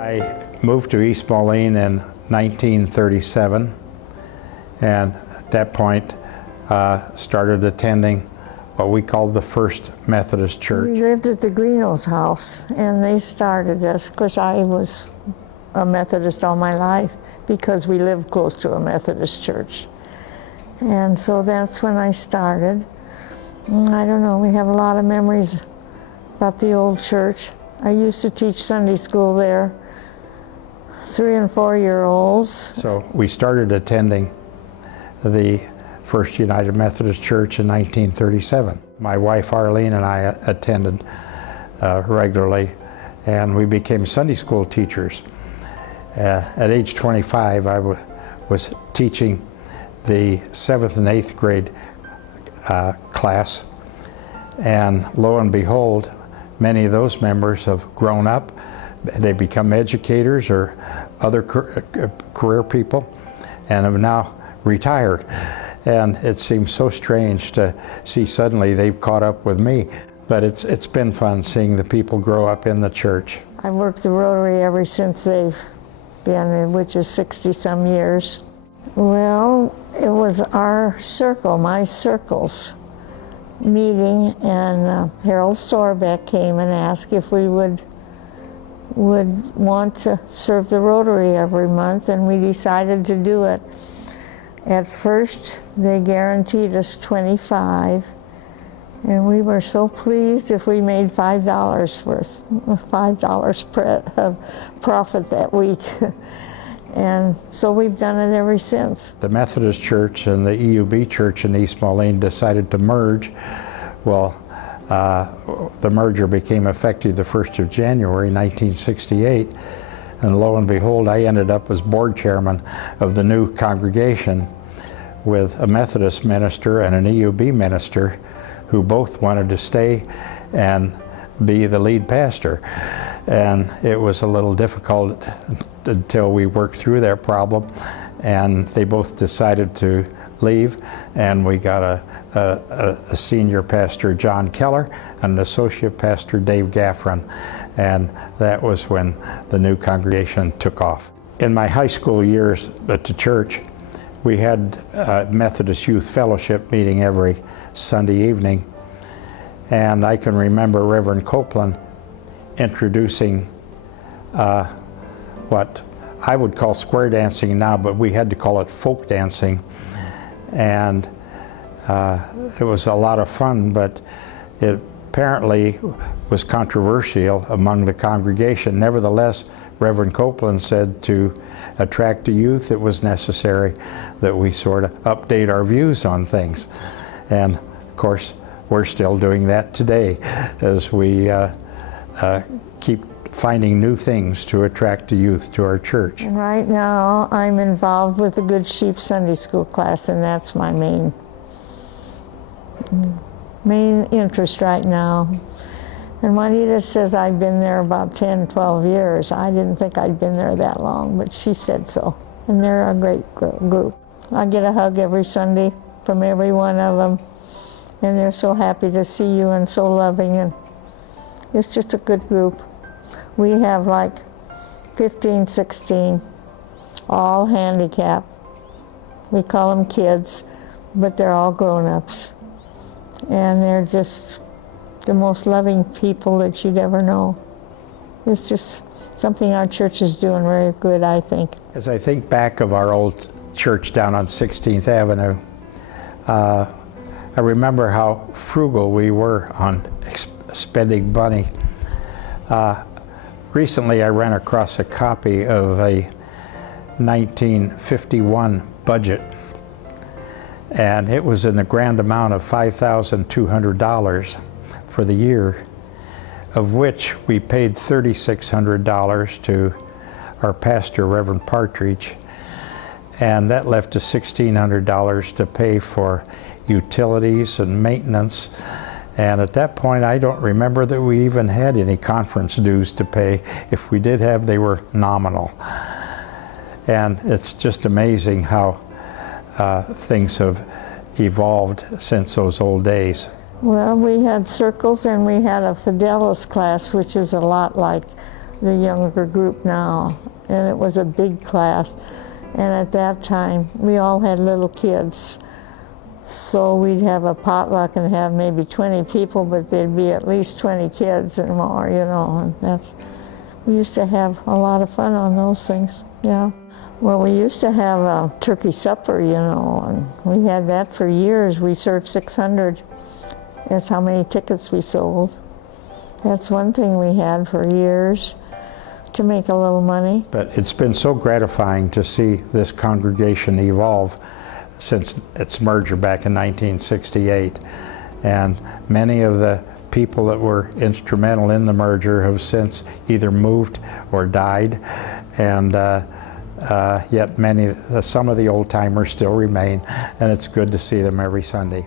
I moved to East Moline in 1937, and at that point started attending what we called the First Methodist Church. We lived at the Greenos house, and they started us. Of course, I was a Methodist all my life because we lived close to a Methodist church. And so that's when I started. I don't know, we have a lot of memories about the old church. I used to teach Sunday school there, 3- and 4-year-olds. So we started attending the First United Methodist Church in 1937. My wife Arlene and I attended regularly, and we became Sunday school teachers. At age 25, I was teaching the 7th and 8th grade class, and lo and behold, many of those members have grown up. They become educators or other career people and have now retired. And it seems so strange to see suddenly they've caught up with me. But it's been fun seeing the people grow up in the church. I've worked the Rotary ever since they've been, which is 60-some years. Well, it was our circle, my circle's meeting, and Harold Sorbeck came and asked if we would want to serve the Rotary every month, and we decided to do it. At first, they guaranteed us $25, and we were so pleased if we made $5 worth, $5 of profit that week. And so we've done it ever since. The Methodist Church and the EUB Church in East Moline decided to merge. Well, the merger became effective the 1st of January 1968, and lo and behold, I ended up as board chairman of the new congregation with a Methodist minister and an EUB minister who both wanted to stay and be the lead pastor. And it was a little difficult until we worked through that problem, and they both decided to leave, and we got a senior pastor, John Keller, and an associate pastor, Dave Gaffron, and that was when the new congregation took off. In my high school years at the church, we had a Methodist Youth Fellowship meeting every Sunday evening, and I can remember Reverend Copeland introducing what I would call square dancing now, but we had to call it folk dancing. And it was a lot of fun, but it apparently was controversial among the congregation. Nevertheless, Reverend Copeland said to attract the youth, it was necessary that we sort of update our views on things. And of course, we're still doing that today as we keep finding new things to attract the youth to our church. And right now, I'm involved with the Good Sheep Sunday School class, and that's my main interest right now. And Juanita says I've been there about 10, 12 years. I didn't think I'd been there that long, but she said so. And they're a great group. I get a hug every Sunday from every one of them, and they're so happy to see you and so loving, and it's just a good group. We have like 15, 16, all handicapped. We call them kids, but they're all grown-ups. And they're just the most loving people that you'd ever know. It's just something our church is doing very good, I think. As I think back of our old church down on 16th Avenue, I remember how frugal we were on spending money. Recently, I ran across a copy of a 1951 budget, and it was in the grand amount of $5,200 for the year, of which we paid $3,600 to our pastor, Reverend Partridge, and that left us $1,600 to pay for utilities and maintenance. And at that point, I don't remember that we even had any conference dues to pay. If we did have, they were nominal. And it's just amazing how things have evolved since those old days. Well, we had circles, and we had a Fidelis class, which is a lot like the younger group now, and it was a big class. And at that time, we all had little kids. So we'd have a potluck and have maybe 20 people, but there'd be at least 20 kids and more, you know. And we used to have a lot of fun on those things, yeah. Well, we used to have a turkey supper, you know, and we had that for years. We served 600. That's how many tickets we sold. That's one thing we had for years, to make a little money. But it's been so gratifying to see this congregation evolve since its merger back in 1968. And many of the people that were instrumental in the merger have since either moved or died. And yet some of the old timers still remain, and it's good to see them every Sunday.